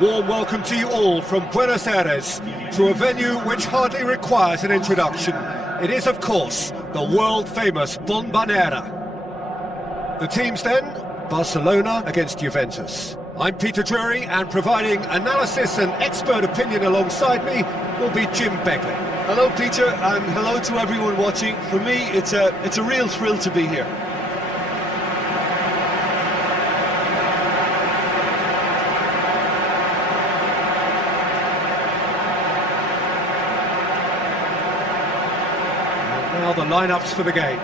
warm welcome to you all from Buenos Aires to a venue which hardly requires an introduction. It is, of course, the world-famous Bombonera. The teams then, Barcelona against Juventus. I'm Peter Drury, and providing analysis and expert opinion alongside me will be Jim Begley. Hello Peter, and hello to everyone watching. For me, it's a real thrill to be here. Now the lineups for the game.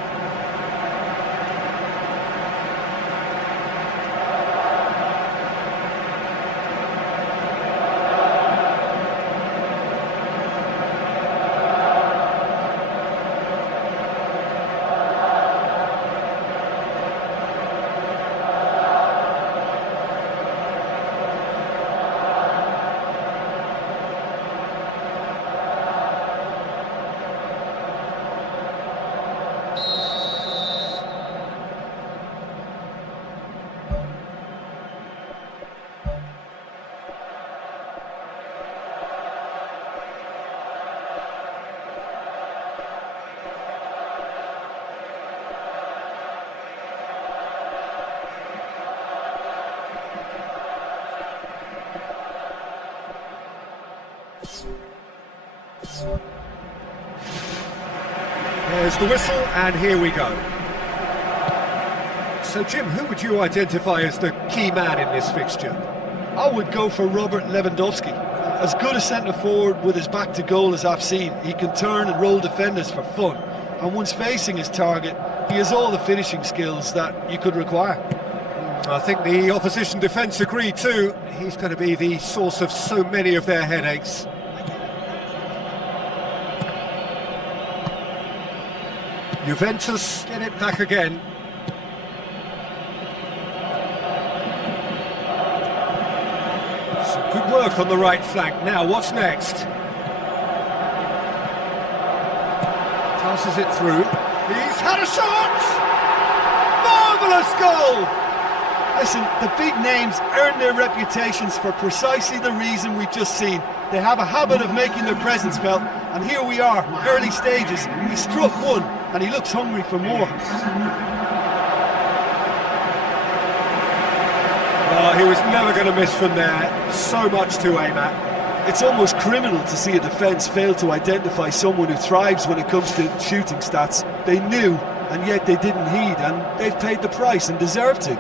There's the whistle, and here we go. So Jim, who would you identify as the key man in this fixture? I would go for Robert Lewandowski. As good a centre-forward with his back to goal as I've seen. He can turn and roll defenders for fun, and once facing his target, he has all the finishing skills that you could require. I think the opposition defence agree too. He's going to be the source of so many of their headaches. Juventus get it back again. Some good work on the right flank. Now, what's next? Passes it through. He's had a shot! Marvellous goal! Listen, the big names earn their reputations for precisely the reason we've just seen. They have a habit of making their presence felt, and here we are, early stages. He struck one, and he looks hungry for more. Oh, he was never going to miss from there. So much to aim at. It's almost criminal to see a defence fail to identify someone who thrives when it comes to shooting stats. They knew, and yet they didn't heed, and they've paid the price and deserve to.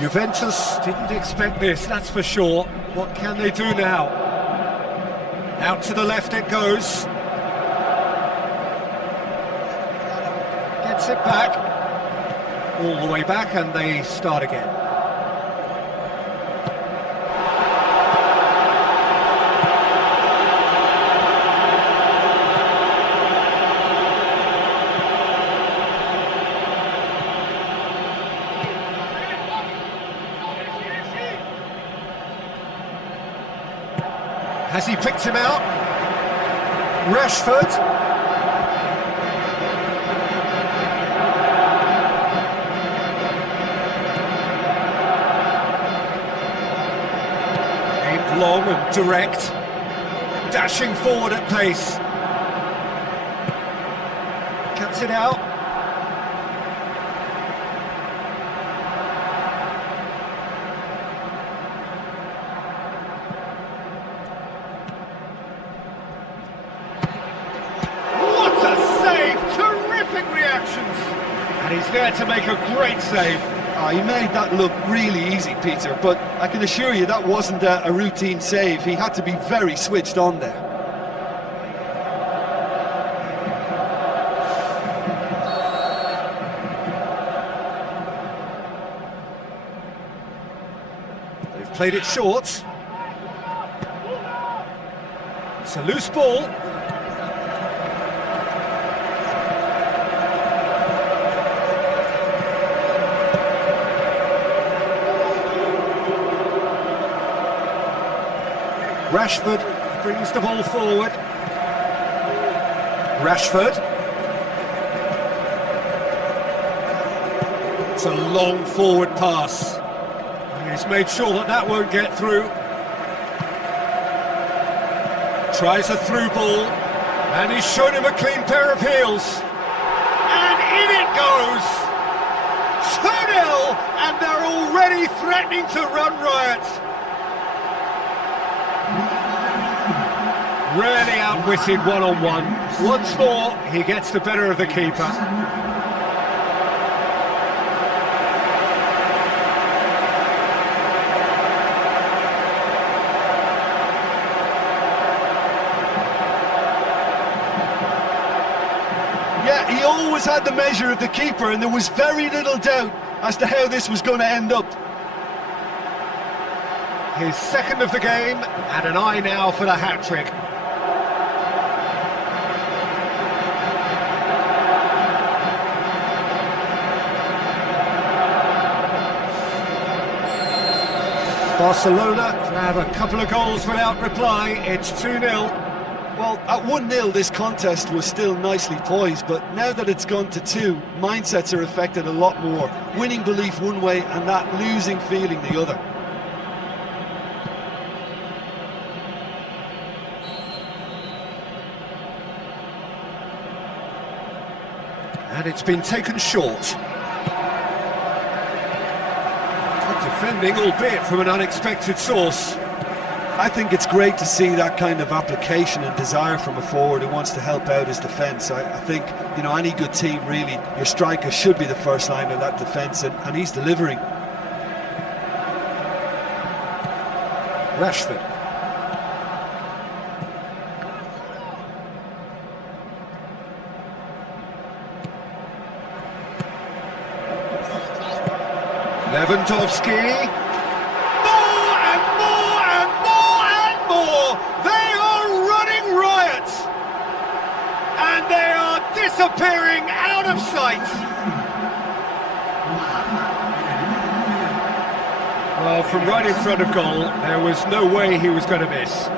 Juventus didn't expect this, that's for sure. What can they do now? Out to the left it goes. Gets it back. All the way back, and they start again. Has he picked him out? Rashford. Aimed long and direct. Dashing forward at pace. Cuts it out. And he's there to make a great save. He made that look really easy, Peter, but I can assure you that wasn't a routine save. He had to be very switched on there. They've played it short. It's a loose ball. Rashford brings the ball forward. Rashford. It's a long forward pass. And he's made sure that that won't get through. Tries a through ball. And he's shown him a clean pair of heels. And in it goes! 2-0, and they're already threatening to run riot. Really outwitted one-on-one. Once more, he gets the better of the keeper. Yeah, he always had the measure of the keeper, and there was very little doubt as to how this was going to end up. His second of the game, and an eye now for the hat-trick. Barcelona grab a couple of goals without reply. It's 2-0. Well, at 1-0 this contest was still nicely poised, but now that it's gone to 2, mindsets are affected a lot more. Winning belief one way and that losing feeling the other. And it's been taken short. Good defending, albeit from an unexpected source. I think it's great to see that kind of application and desire from a forward who wants to help out his defence. I think, you know, any good team really, your striker should be the first line of that defence, and he's delivering. Rashford. Lewandowski. Disappearing out of sight. Well, from right in front of goal, there was no way he was going to miss.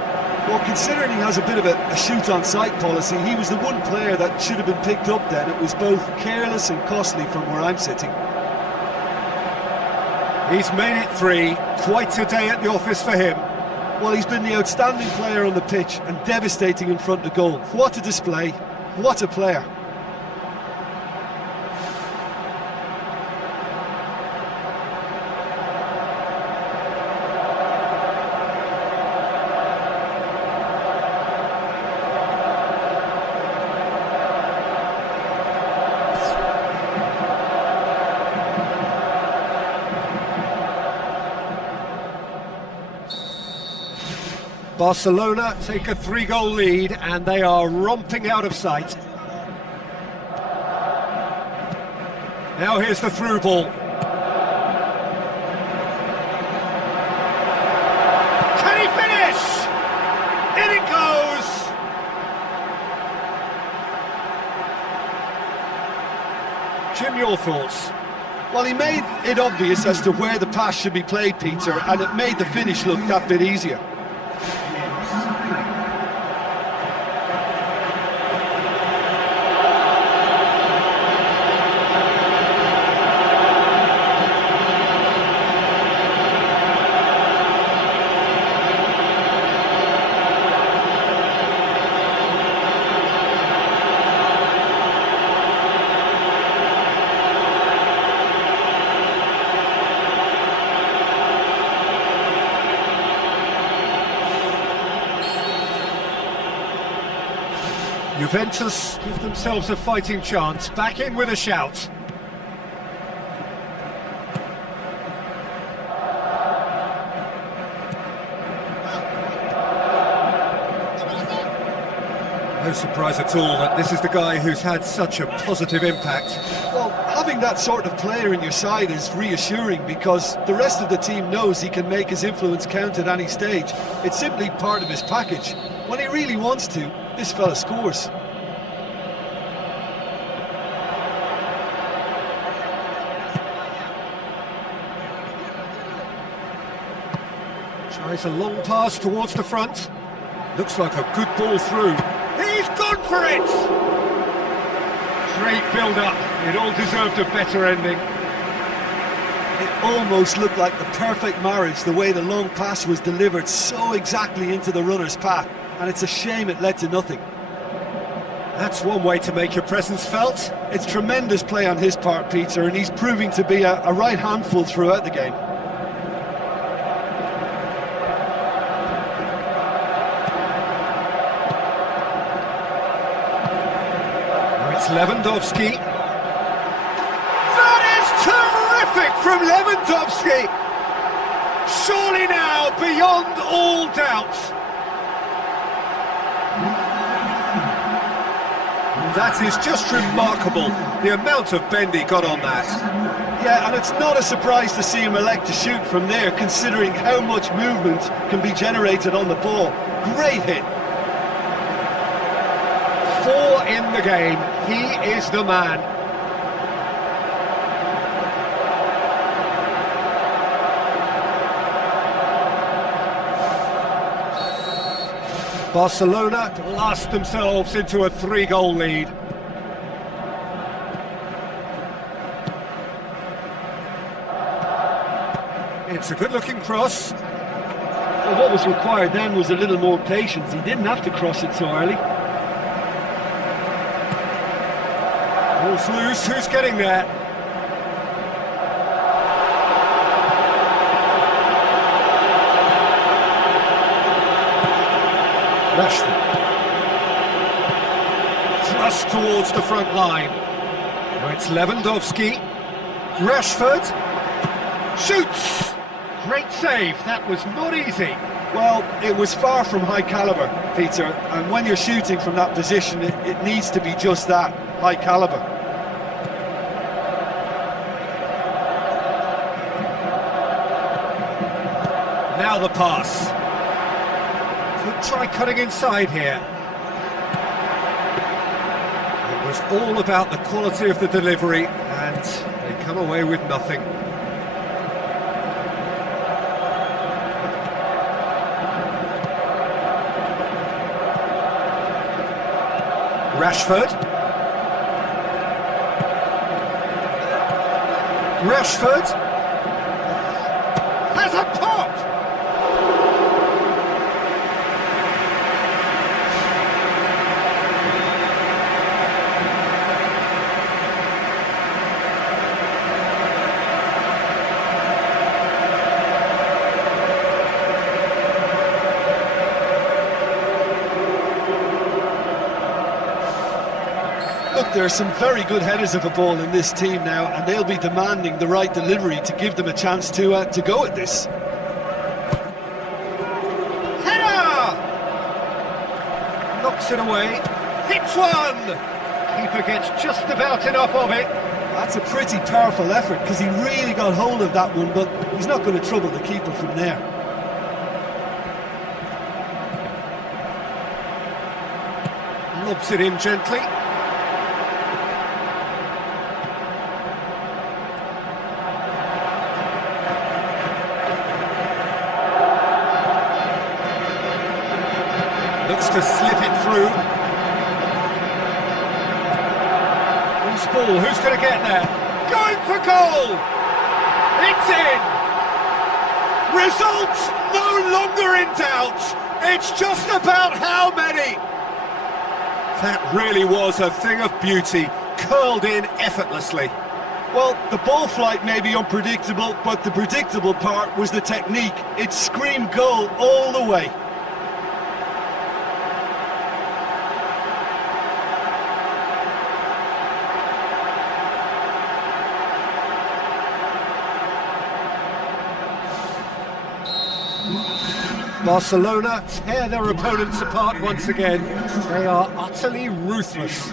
Well, considering he has a bit of a shoot-on-sight policy, he was the one player that should have been picked up then. It was both careless and costly from where I'm sitting. He's made it 3, quite a day at the office for him. Well, he's been the outstanding player on the pitch and devastating in front of goal. What a display, what a player. Barcelona take a 3-goal lead and they are romping out of sight. Now here's the through ball. Can he finish? In it goes! Jim, your thoughts? Well, he made it obvious as to where the pass should be played, Peter, and it made the finish look that bit easier. Juventus give themselves a fighting chance, back in with a shout. No surprise at all that this is the guy who's had such a positive impact. Well, having that sort of player in your side is reassuring because the rest of the team knows he can make his influence count at any stage. It's simply part of his package. When he really wants to, this fella scores. Tries a long pass towards the front. Looks like a good ball through. He's gone for it! Great build-up. It all deserved a better ending. It almost looked like the perfect marriage, the way the long pass was delivered so exactly into the runner's path. And it's a shame it led to nothing. That's one way to make your presence felt. It's tremendous play on his part, Peter, and he's proving to be a right handful throughout the game. Now it's Lewandowski. That is terrific from Lewandowski! Surely now, beyond all doubt. That is just remarkable, the amount of bend he got on that. Yeah, and it's not a surprise to see him elect to shoot from there, considering how much movement can be generated on the ball. Great hit. 4 in the game, he is the man. Barcelona blast themselves into a 3-goal lead. It's a good-looking cross. Well, what was required then was a little more patience. He didn't have to cross it so early. Ball's loose, who's getting there? Rashford. Thrust towards the front line. Now it's Lewandowski. Rashford. Shoots! Great save, that was not easy. Well, it was far from high caliber, Peter, and when you're shooting from that position, it needs to be just that, high caliber. Now the pass. Could try cutting inside here. It was all about the quality of the delivery, and they come away with nothing. Rashford. Rashford has a pop! Look, there are some very good headers of a ball in this team now, and they'll be demanding the right delivery to give them a chance to go at this. Header! Knocks it away. Hits one! Keeper gets just about enough of it. That's a pretty powerful effort, because he really got hold of that one, but he's not going to trouble the keeper from there. Lobs it in gently. Looks to slip it through. Loose ball, who's going to get there? Going for goal! It's in! Results no longer in doubt! It's just about how many! That really was a thing of beauty, curled in effortlessly. Well, the ball flight may be unpredictable, but the predictable part was the technique. It screamed goal all the way. Barcelona tear their opponents apart once again. They are utterly ruthless.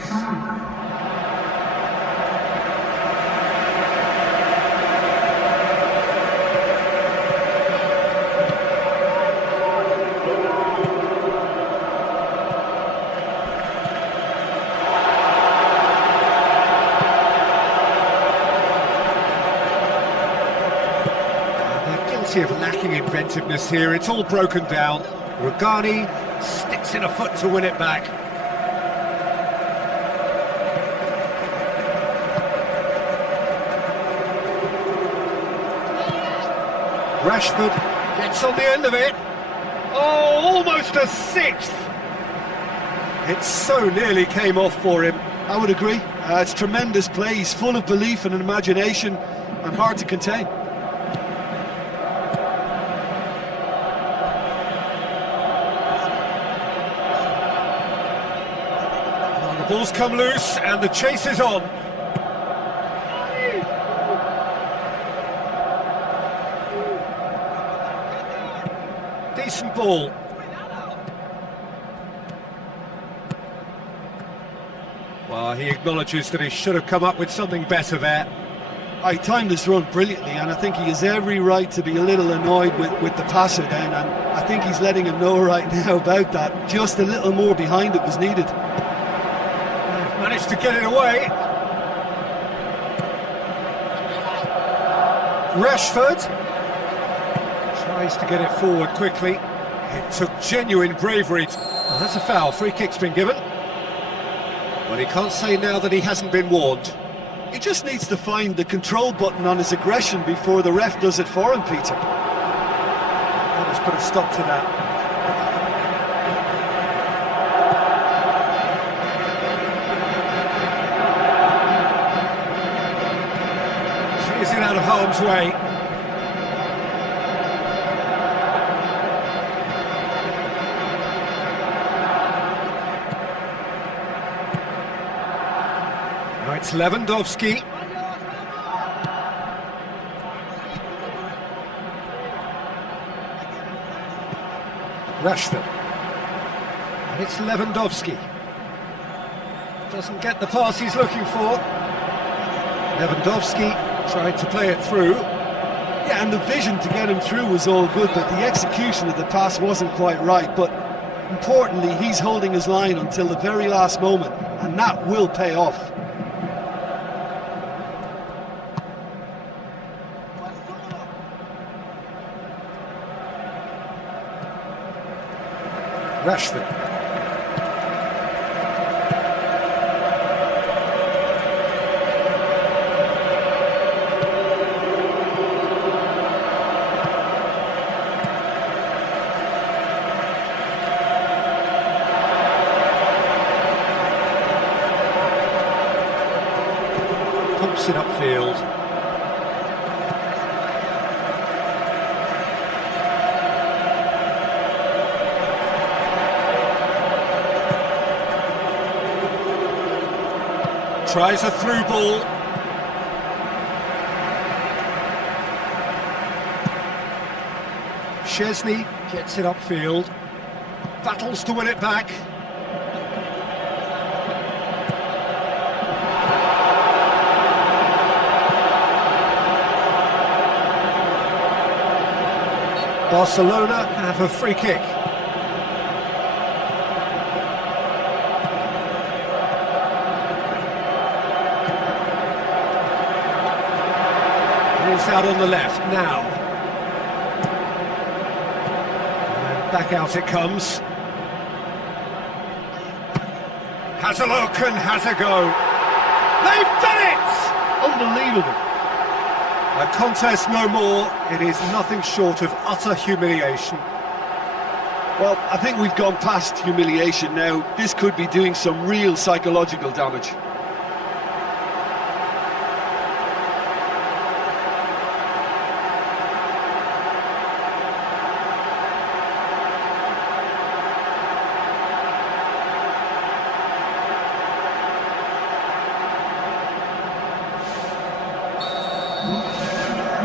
guilty of lacking inventiveness here. It's all broken down. Rugani sticks in a foot to win it back. Rashford gets on the end of it. Oh, almost a sixth! It so nearly came off for him. I would agree. It's tremendous play. He's full of belief and imagination and hard to contain. Well, the ball's come loose and the chase is on. Decent ball. Well, he acknowledges that he should have come up with something better there. He timed his run brilliantly, and I think he has every right to be a little annoyed with the passer then, and I think he's letting him know right now about that. Just a little more behind it was needed. They've managed to get it away. Rashford tries to get it forward quickly. It took genuine bravery. Oh, that's a foul. Free kick's been given. Well, he can't say now that he hasn't been warned. He just needs to find the control button on his aggression before the ref does it for him, Peter. Let us put a stop to that. Shears it out of harm's way. Now it's Lewandowski. Rashford. And it's Lewandowski. Doesn't get the pass he's looking for. Lewandowski tried to play it through. Yeah, and the vision to get him through was all good, but the execution of the pass wasn't quite right. But importantly, he's holding his line until the very last moment, and that will pay off. Rashford. Pumps it upfield. Tries a through ball. Szczesny gets it upfield. Battles to win it back. Barcelona have a free kick. It's out on the left now. And back out it comes. Has a look and has a go. They've done it! Unbelievable. A contest no more. It is nothing short of utter humiliation. Well, I think we've gone past humiliation now. This could be doing some real psychological damage.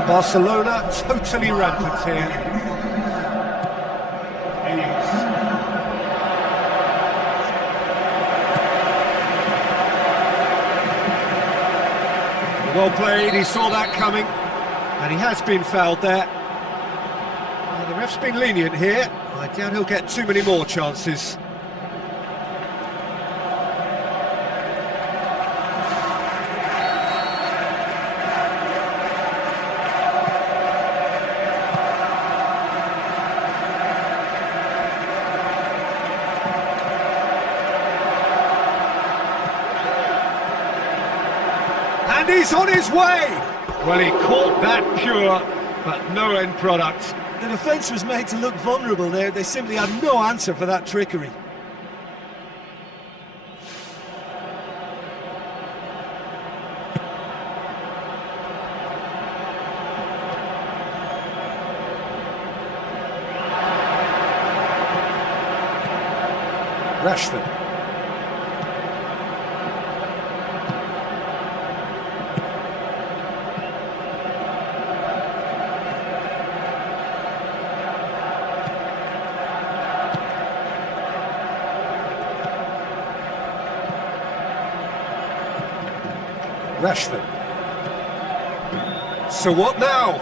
Barcelona totally rampant here. Well played, he saw that coming, and he has been fouled there. Well, the ref's been lenient here. I doubt he'll get too many more chances. And he's on his way! Well, he caught that pure, but no end product. The defence was made to look vulnerable there. They simply had no answer for that trickery. Rashford. Rashford. So what now?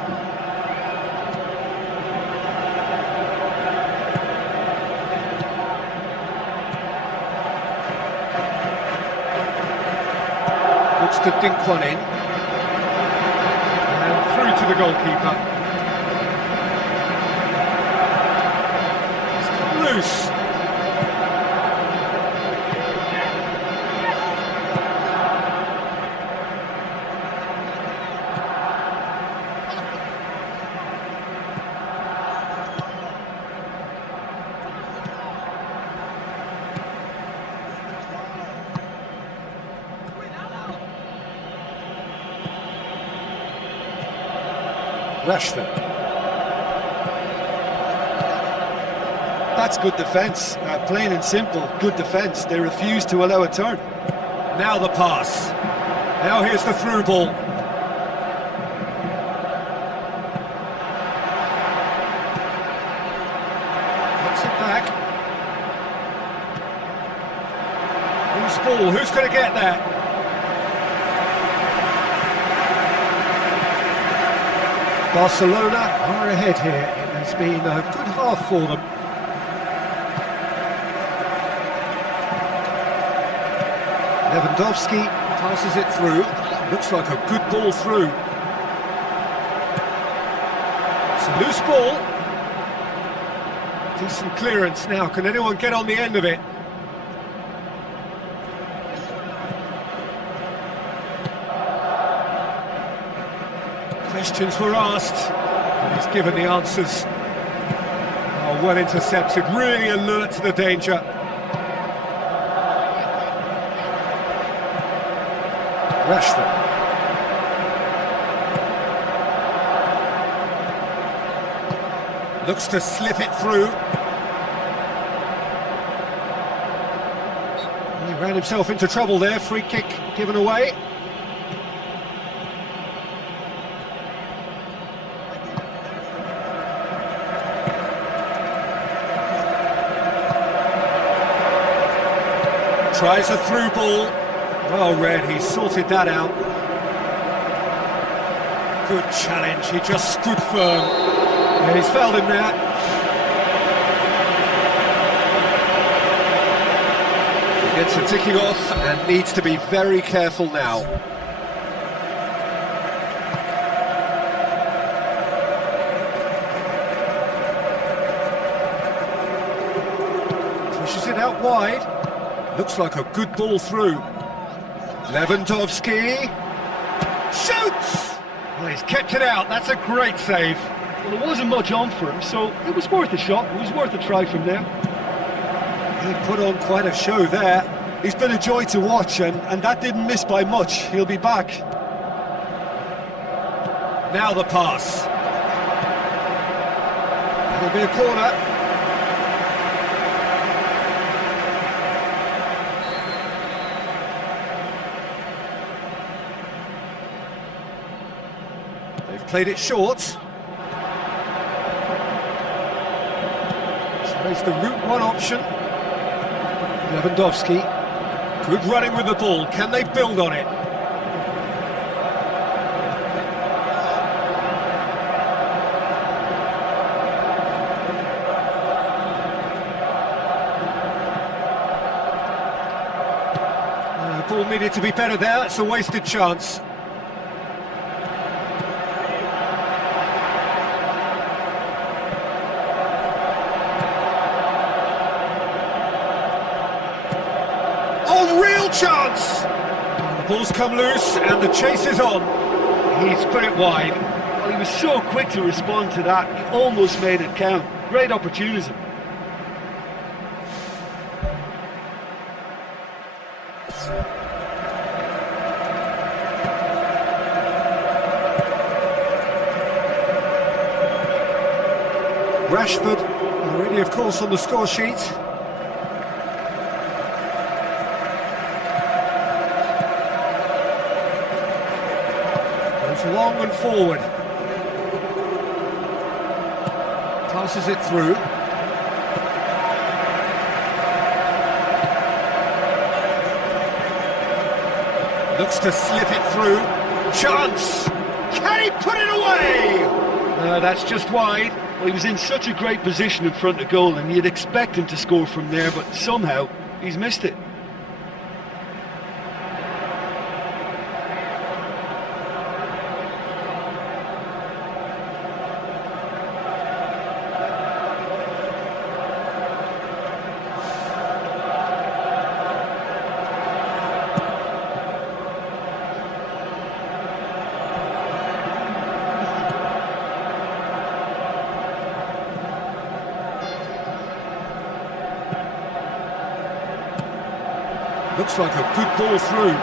Looks to dink one in. And through to the goalkeeper. It's come loose. Rashford. That's good defence, plain and simple, good defence. They refuse to allow a turn. Now the pass. Now here's the through ball. Puts it back. Who's ball? Who's going to get that? Barcelona are ahead here. It has been a good half for them. Lewandowski passes it through. Looks like a good ball through. It's a loose ball. Decent clearance now. Can anyone get on the end of it? Questions were asked, and he's given the answers. Oh, well intercepted, really alert to the danger. Rashford. Looks to slip it through. He ran himself into trouble there, free kick given away. Tries a through ball. Well read, he sorted that out. Good challenge, he just stood firm. Yeah, he's fouled him there. He gets a ticking off and needs to be very careful now. Pushes it out wide. Looks like a good ball through. Lewandowski shoots! Well, he's kept it out, that's a great save. Well, there wasn't much on for him, so it was worth a shot, it was worth a try from there. He put on quite a show there. He's been a joy to watch, and that didn't miss by much. He'll be back. Now the pass. It'll be a corner. They've played it short. Tries the route one option. Lewandowski. Good running with the ball. Can they build on it? The ball needed to be better there. It's a wasted chance. Chance! The Ball's come loose and the chase is on. He's put it wide. Well, he was so quick to respond to that, he almost made it count. Great opportunism. Rashford, already of course on the score sheet. Goes long and forward. Passes it through. Looks to slip it through. Chance! Can he put it away? No, that's just wide. Well, he was in such a great position in front of goal, and you'd expect him to score from there, but somehow he's missed it. Looks like a good ball through.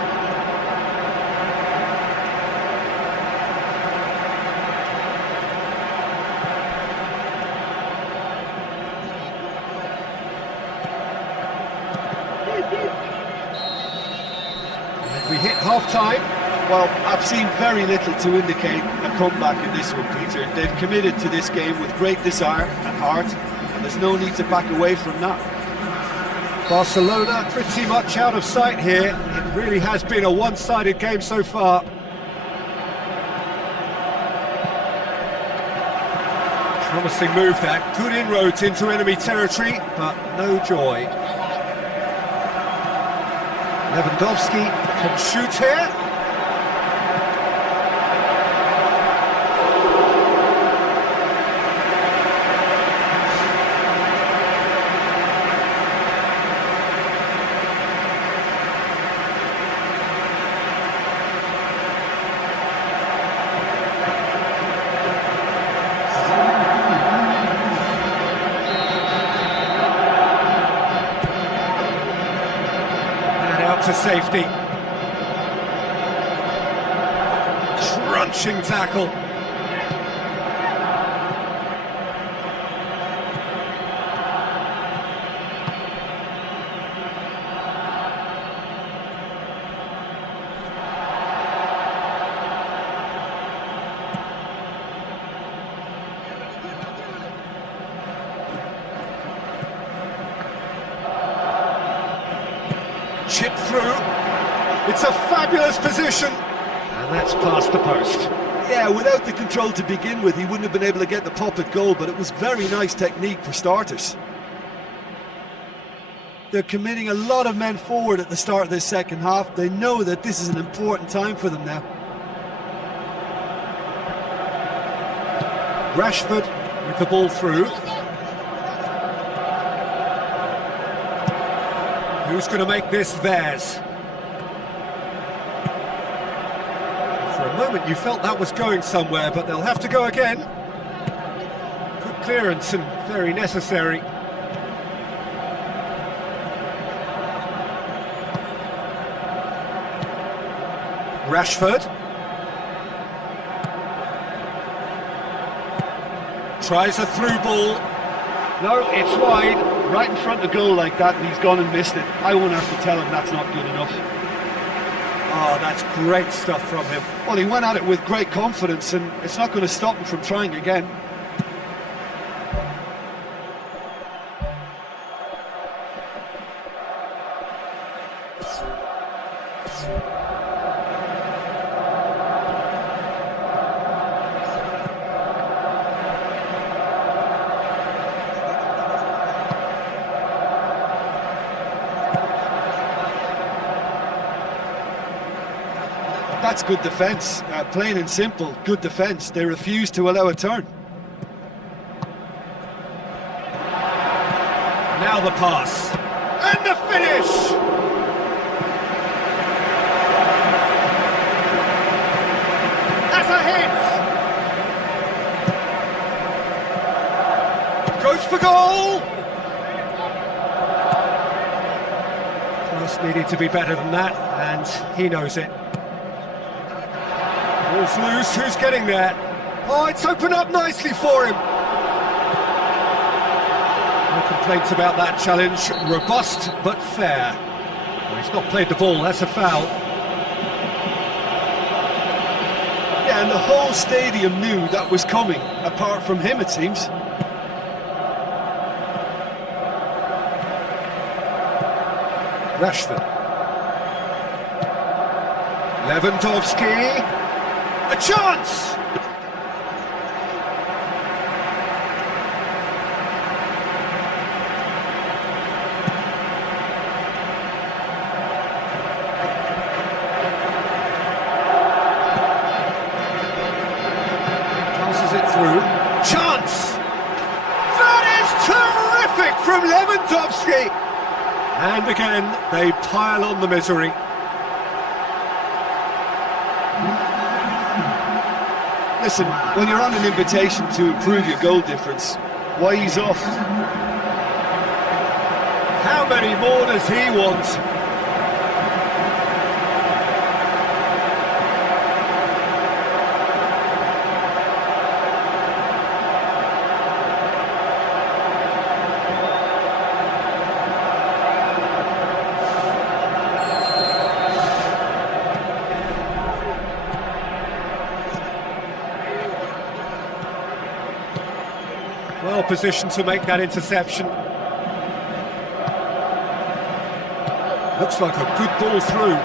And we hit half-time. Well, I've seen very little to indicate a comeback in this one, Peter. They've committed to this game with great desire and heart, and there's no need to back away from that. Barcelona pretty much out of sight here. It really has been a one-sided game so far. Promising move that. Good inroads into enemy territory, but no joy. Lewandowski can shoot here. To safety. Crunching tackle. Chip through. It's a fabulous position. And that's past the post. Yeah, without the control to begin with, he wouldn't have been able to get the pop at goal, but it was very nice technique for starters. They're committing a lot of men forward at the start of this second half. They know that this is an important time for them now. Rashford with the ball through. Who's going to make this theirs? For a moment you felt that was going somewhere, but they'll have to go again. Good clearance and very necessary. Rashford. Tries a through ball. No, it's wide. Right in front of goal like that, and he's gone and missed it. I won't have to tell him that's not good enough. Oh, that's great stuff from him. Well, he went at it with great confidence, and it's not going to stop him from trying again. That's good defence, plain and simple, good defence. They refuse to allow a turn. Now the pass. And the finish! Just needed to be better than that, and he knows it. Ball's loose, who's getting there? Oh, it's opened up nicely for him. No complaints about that challenge. Robust, but fair. Well, he's not played the ball, that's a foul. Yeah, and the whole stadium knew that was coming, apart from him, it seems. Rashford. Lewandowski. A chance! Passes it through. Chance! That is terrific from Lewandowski! And again, they pile on the misery. Listen, when you're on an invitation to improve your goal difference, why ease off? How many more does he want? Well positioned to make that interception. Looks like a good ball through.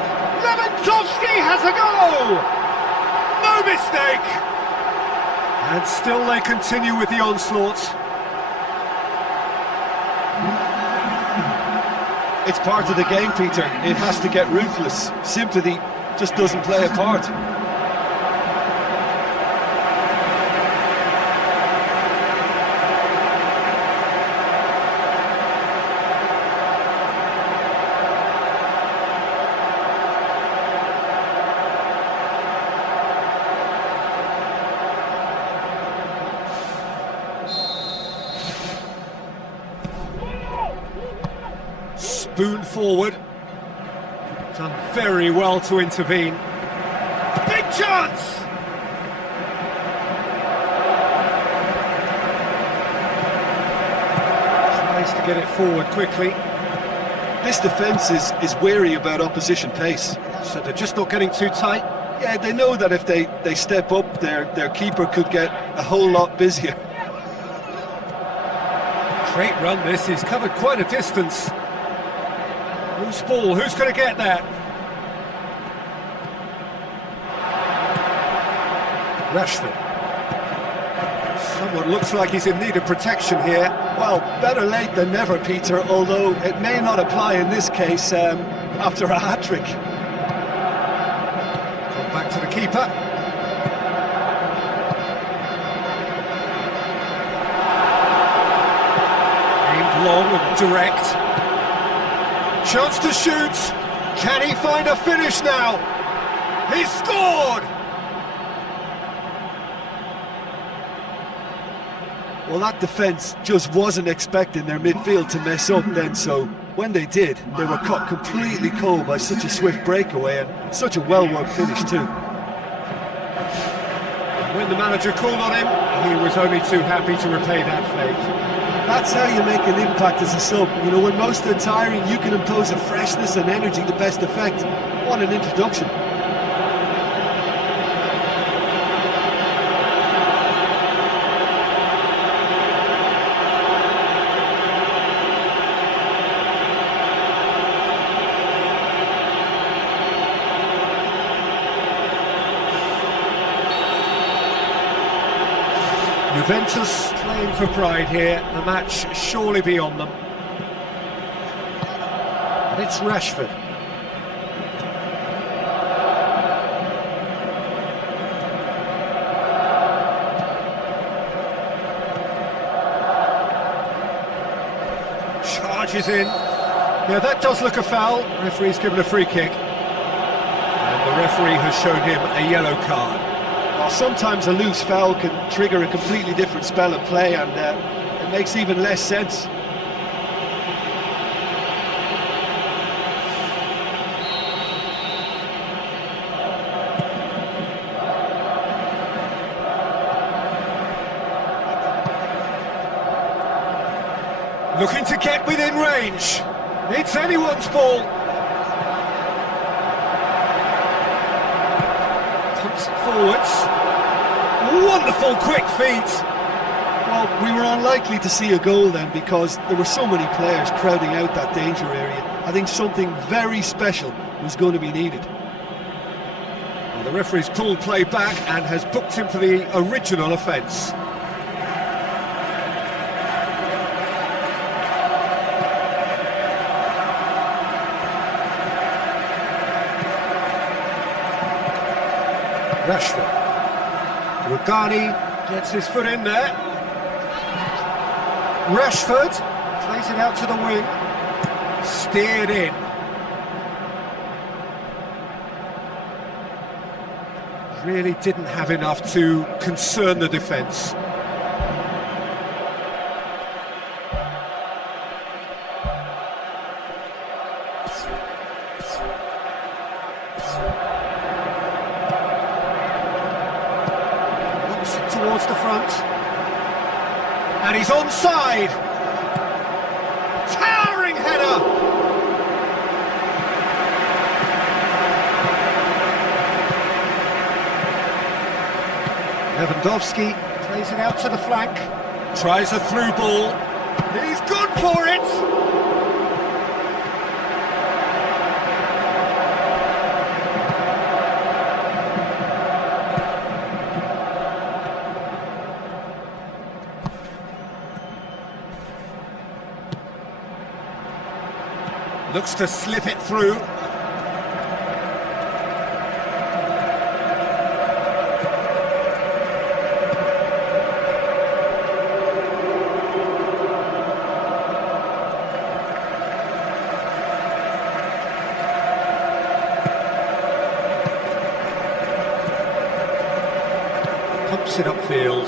Lewandowski has a goal! No mistake! And still they continue with the onslaught. It's part of the game, Peter. It has to get ruthless. Sympathy just doesn't play a part. Spoon forward. Done very well to intervene. Big chance! Tries to get it forward quickly. This defence is wary about opposition pace. So they're just not getting too tight. Yeah, they know that if they step up, their keeper could get a whole lot busier. Great run this, he's covered quite a distance. Loose ball, who's going to get that? Rashford. Someone looks like he's in need of protection here. Well, better late than never, Peter, although it may not apply in this case after a hat-trick. Come back to the keeper. Aimed long and direct. Chance to shoot. Can he find a finish now? He's scored! Well, that defence just wasn't expecting their midfield to mess up then, so when they did, they were caught completely cold by such a swift breakaway and such a well-worked finish too. When the manager called on him, he was only too happy to repay that fate. That's how you make an impact as a sub. You know, when most are tiring, you can impose a freshness and energy to best effect. What an introduction. Juventus playing for pride here, the match surely beyond them. And it's Rashford. Charges in. Yeah, that does look a foul. Referee's given a free kick. And the referee has shown him a yellow card. Well, sometimes a loose foul can trigger a completely different spell of play, and it makes even less sense. Looking to get within range. It's anyone's ball. Pumps it forwards. Wonderful quick feet. Well, we were unlikely to see a goal then because there were so many players crowding out that danger area. I think something very special was going to be needed. Well, the referee's pulled play back and has booked him for the original offence. Rashford. Rugani gets his foot in there. Rashford plays it out to the wing. Steered in. Really didn't have enough to concern the defence. Looks it towards the front. And he's onside. Towering header. Lewandowski plays it out to the flank. Tries a through ball. He's good for it. Looks to slip it through. Pumps it upfield.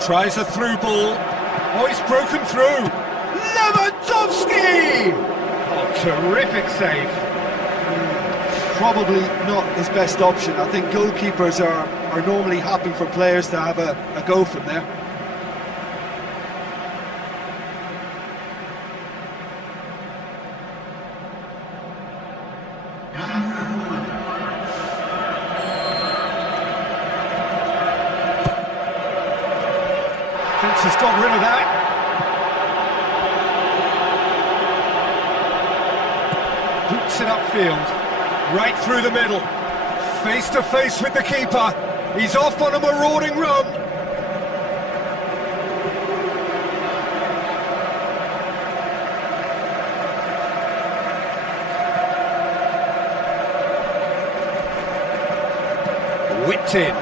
Tries a through ball. Oh, he's broken through. Lewandowski! Oh, terrific save. Probably not his best option. I think goalkeepers are normally happy for players to have a go from there. Defence has got rid of that. Boots it upfield, right through the middle, face to face with the keeper. He's off on a marauding run. Whipped in.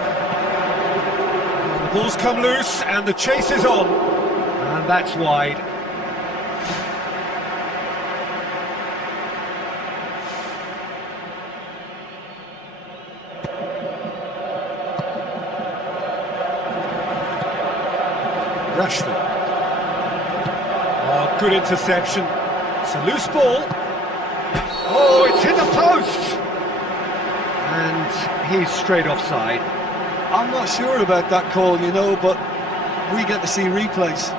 The ball's come loose and the chase is on. And that's wide. Rashford. Oh, good interception. It's a loose ball. Oh, it's hit the post! And he's straight offside. I'm not sure about that call, you know, but we get to see replays.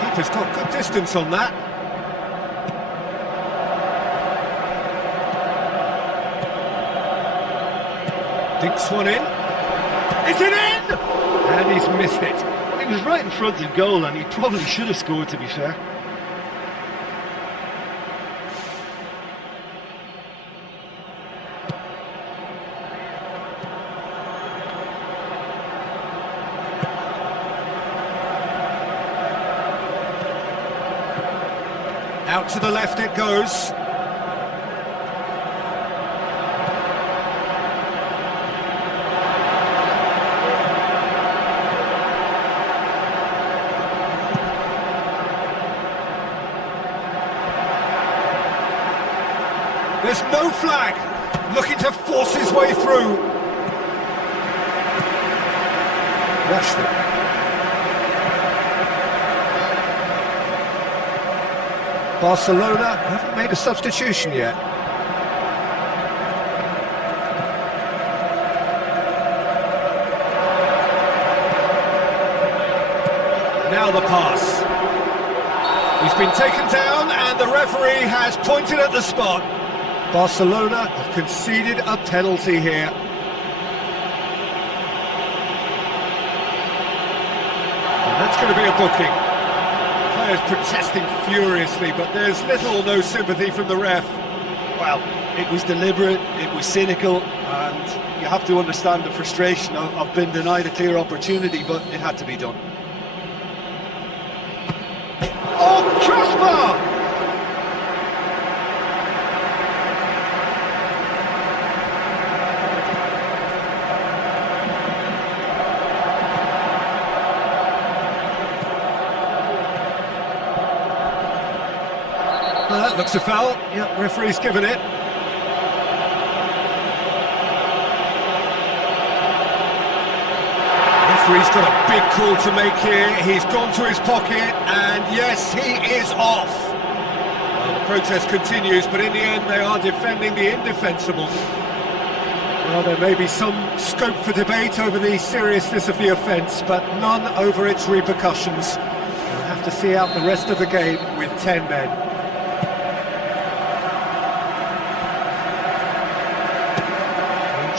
Keeper's got good distance on that. Dinks one in. Is it in? And he's missed it. Well, he was right in front of goal and he probably should have scored, to be fair. Out to the left it goes. There's no flag. Looking to force his way through. Rashford. Barcelona haven't made a substitution yet. Now the pass. He's been taken down and the referee has pointed at the spot. Barcelona have conceded a penalty here. And that's going to be a booking. Players protesting furiously, but there's little or no sympathy from the ref. Well, it was deliberate, it was cynical, and you have to understand the frustration of being denied a clear opportunity, but it had to be done. Oh, crossbar! That looks a foul. Yep, referee's given it. Referee's got a big call to make here. He's gone to his pocket, and yes, he is off. Well, the protest continues, but in the end, they are defending the indefensible. Well, there may be some scope for debate over the seriousness of the offence, but none over its repercussions. We'll have to see out the rest of the game with 10 men.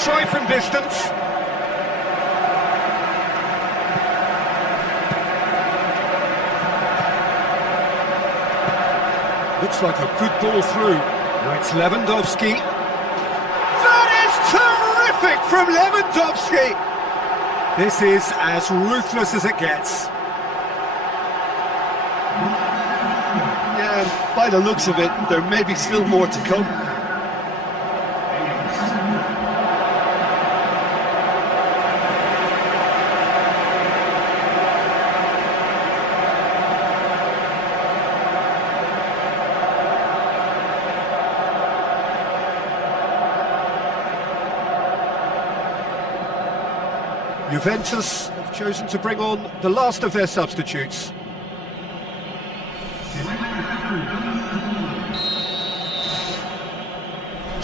Try from distance. Looks like a good ball through. Now it's Lewandowski. That is terrific from Lewandowski! This is as ruthless as it gets. Yeah, by the looks of it, there may be still more to come. Juventus have chosen to bring on the last of their substitutes.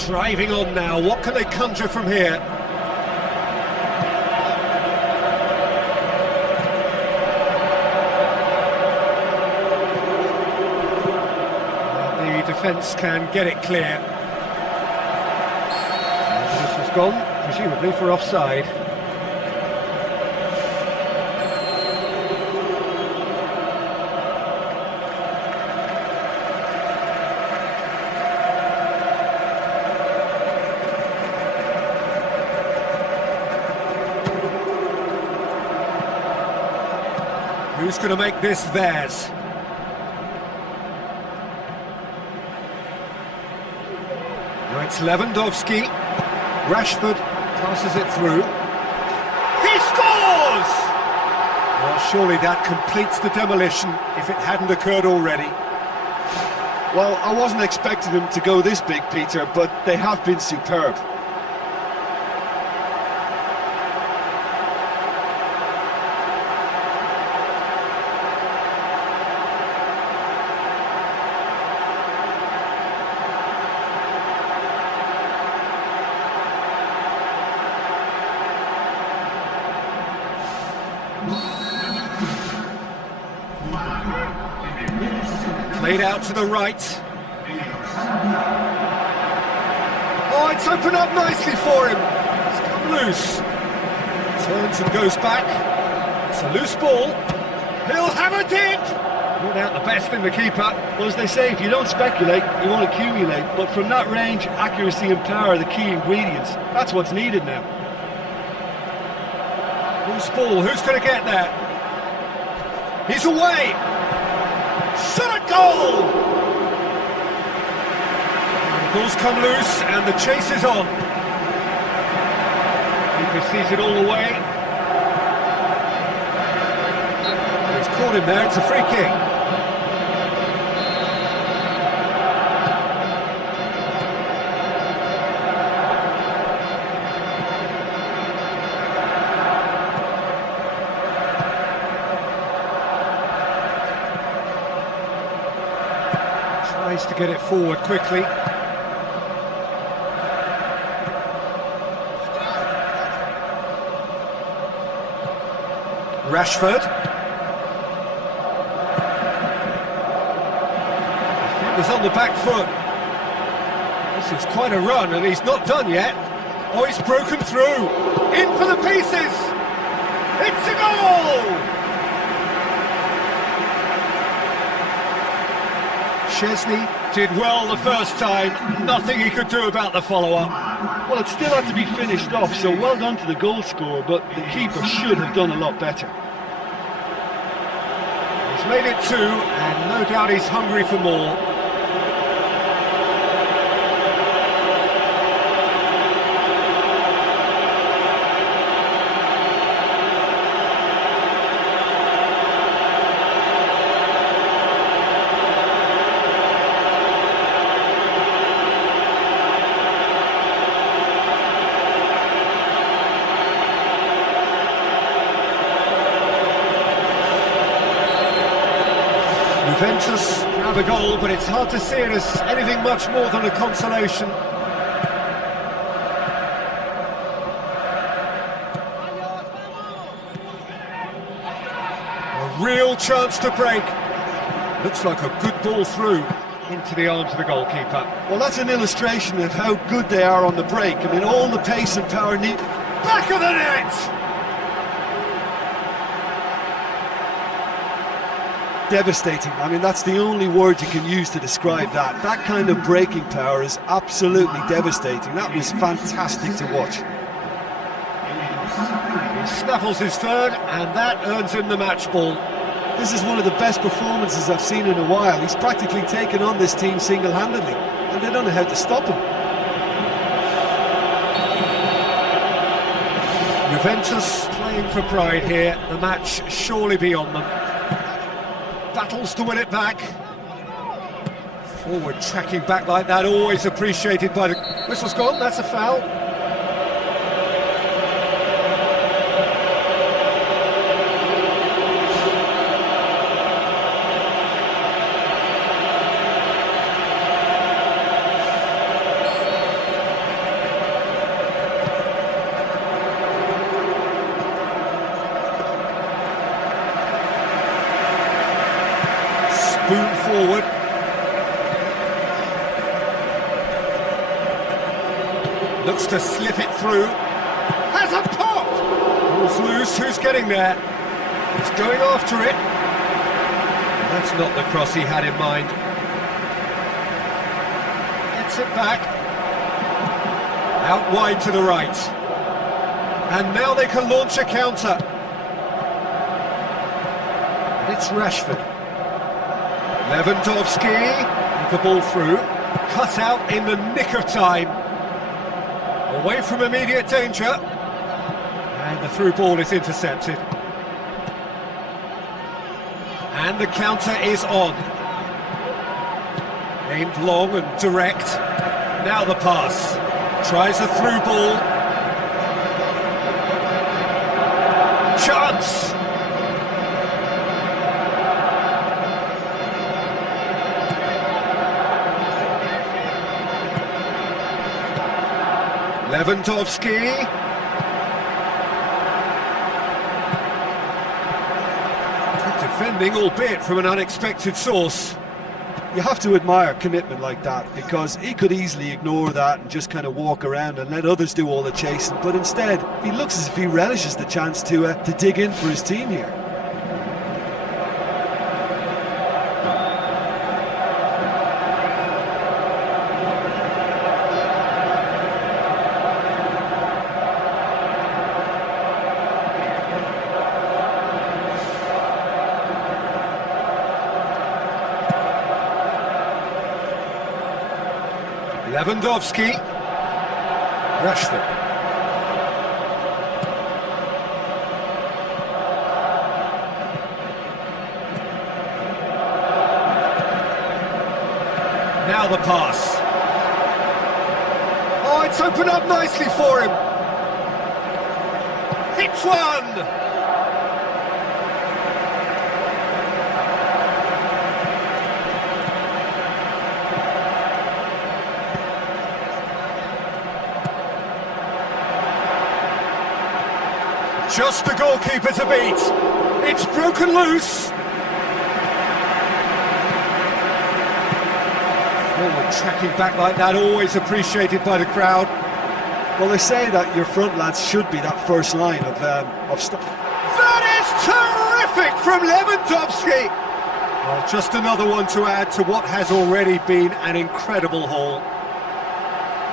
Driving on now, what can they conjure from here? The defence can get it clear. This has gone, presumably for offside. Who's going to make this theirs? Now it's Lewandowski. Rashford passes it through. He scores! Well, surely that completes the demolition if it hadn't occurred already. Well, I wasn't expecting them to go this big, Peter, but they have been superb. Played out to the right. Oh, it's opened up nicely for him. It's come loose. Turns and goes back. It's a loose ball. He'll have a dig. Brought out the best in the keeper. Well, as they say, if you don't speculate, you won't accumulate. But from that range, accuracy and power are the key ingredients. That's what's needed now. Loose ball. Who's going to get that? He's away. Shot a goal! The ball's come loose and the chase is on. Keeper sees it all the way. He's caught him there, it's a free kick. Tries to get it forward quickly. Rashford. was on the back foot. This is quite a run, and he's not done yet. Oh, he's broken through. In for the pieces. It's a goal! Chesney did well the first time. Nothing he could do about the follow-up. Well, it still had to be finished off, so well done to the goal scorer, but the keeper should have done a lot better. He's made it 2, and no doubt he's hungry for more. Juventus grab a goal, but it's hard to see it as anything much more than a consolation. A real chance to break. Looks like a good ball through into the arms of the goalkeeper. Well, that's an illustration of how good they are on the break. I mean, all the pace and power need... Back of the net! Devastating. I mean, that's the only word you can use to describe that. That kind of breaking power is absolutely devastating. That was fantastic to watch. He snaffles his third, and that earns him the match ball. This is one of the best performances I've seen in a while. He's practically taken on this team single-handedly, and they don't know how to stop him. Juventus playing for pride here. The match surely beyond them. Battles to win it back. Forward tracking back like that, always appreciated by the... Whistle's gone, that's a foul. Spoon forward. Looks to slip it through. Has a pop! Ball's loose, who's getting there? He's going after it. That's not the cross he had in mind. Gets it back. Out wide to the right. And now they can launch a counter. And it's Rashford. Lewandowski with the ball through, cut out in the nick of time, away from immediate danger, and the through ball is intercepted. And the counter is on. Aimed long and direct, now the pass, tries a through ball, chance! Lewandowski. Good defending, albeit from an unexpected source. You have to admire commitment like that, because he could easily ignore that and just kind of walk around and let others do all the chasing, but instead he looks as if he relishes the chance to dig in for his team here. Lewandowski. Rashford. Now the pass. Oh, it's opened up nicely for him. Hits one! Just the goalkeeper to beat. It's broken loose. Forward tracking back like that, always appreciated by the crowd. Well, they say that your front lads should be that first line of stuff. That is terrific from Lewandowski! Well, just another one to add to what has already been an incredible haul.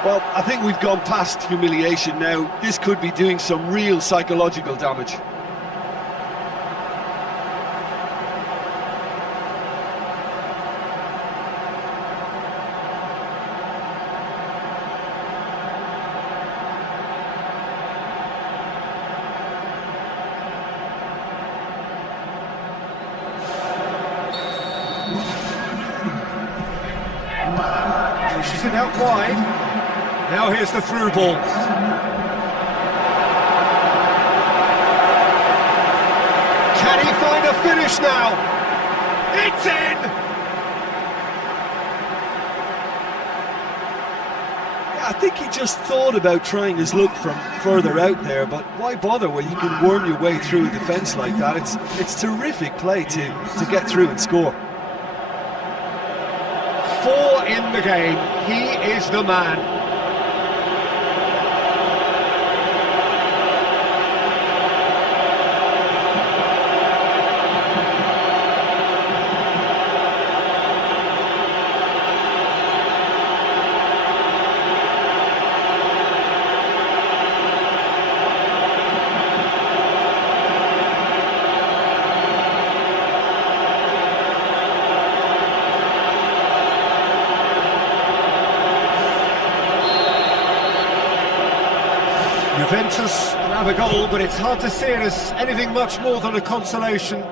Well, I think we've gone past humiliation now. This could be doing some real psychological damage. Pushes it out wide. Now here's the through ball. Can he find a finish now? It's in! Yeah, I think he just thought about trying his luck from further out there, but why bother when you can worm your way through a defence like that? It's terrific play to get through and score. 4 in the game. He is the man. Juventus grab a goal, but it's hard to see it as anything much more than a consolation.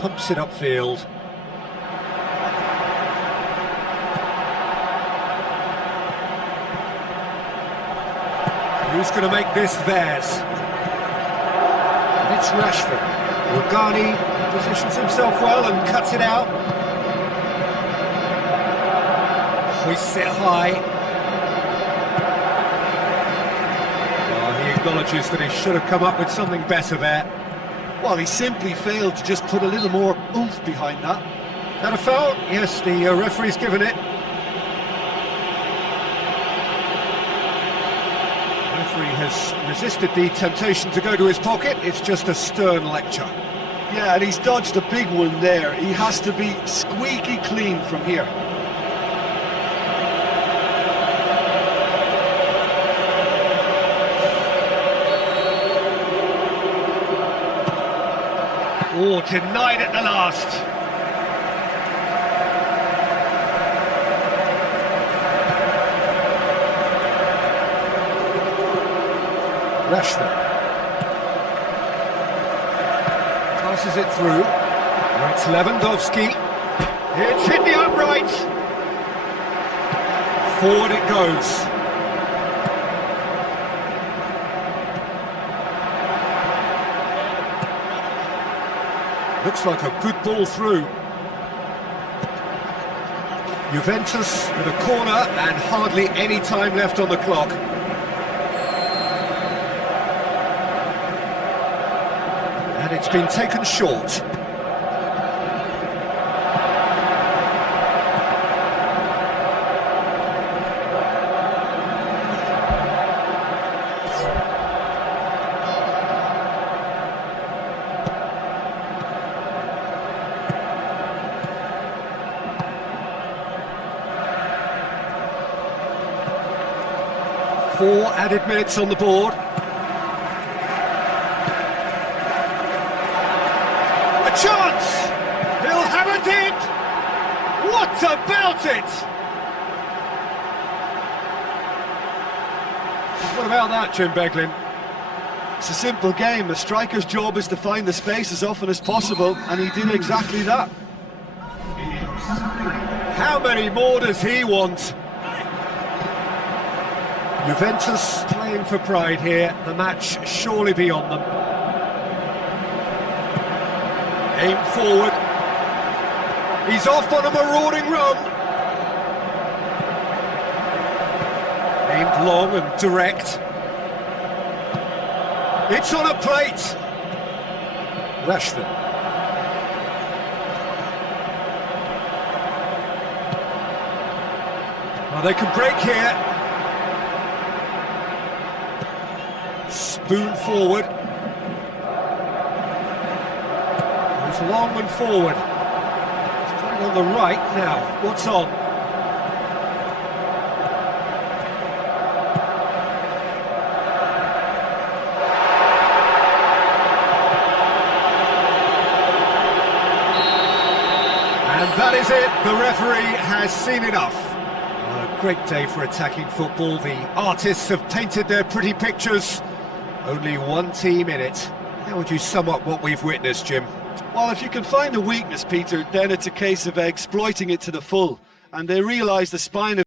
Pumps it upfield. Who's going to make this theirs? And it's Rashford. Rugani positions himself well and cuts it out. Hoists it high. Acknowledges that he should have come up with something better there. Well, he simply failed to just put a little more oomph behind that. And a foul? Yes, the referee's given it. The referee has resisted the temptation to go to his pocket. It's just a stern lecture. Yeah, and he's dodged a big one there. He has to be squeaky clean from here. Oh, denied at the last. Rashford. Passes it through. Now it's Lewandowski. It's hit the upright. Forward it goes. Looks like a good ball through. Juventus with a corner and hardly any time left on the clock. And it's been taken short. Four added minutes on the board. A chance! He'll have it in! What about it? What about that, Jim Beglin? It's a simple game. A striker's job is to find the space as often as possible, and he did exactly that. How many more does he want? Juventus playing for pride here, the match surely beyond them. Aim forward. He's off on a marauding run. Aimed long and direct. It's on a plate. Rashford. Well, they can break here. Spoon forward. Goes long and forward. It's playing on the right now. What's on? And that is it. The referee has seen enough. A great day for attacking football. The artists have painted their pretty pictures. Only one team in it. How would you sum up what we've witnessed, Jim? Well, if you can find a weakness, Peter, then it's a case of exploiting it to the full. And they realise the spine of